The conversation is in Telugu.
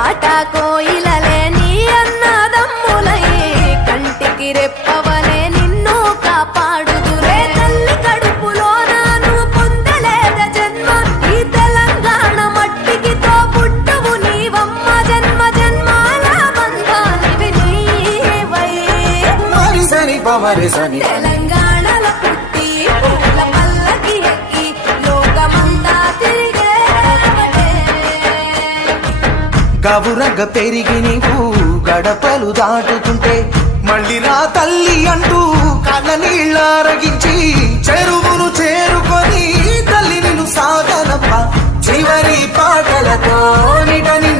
పాట కోయిలలే నీ అన్నదమ్ములై కంటికి రెప్పవలే నిన్ను కాపాడుదురే తల్లి కడుపులోన నువ్వు పొందలేద జన్మ ఈ తెలంగాణ మట్టికి తో పుట్టవు నీవమ్మ జన్మ జన్మాల బంధానివి నీవై మరిసని పమరిసని తెలంగాణలో పుట్టి పూల పల్లకి ఎక్కి లోకమంతా తిరిగేవటే గవురగ పెరిగి నీవు గడపలు దాటుతుంటే మళ్ళీ రా తల్లి అంటూ కళ్ళ నీళ్ళారగించి చెరువును చేరుకొని తల్లి నిన్ను సాగనప్ప చివరి పాటలతో నిట నిన్ను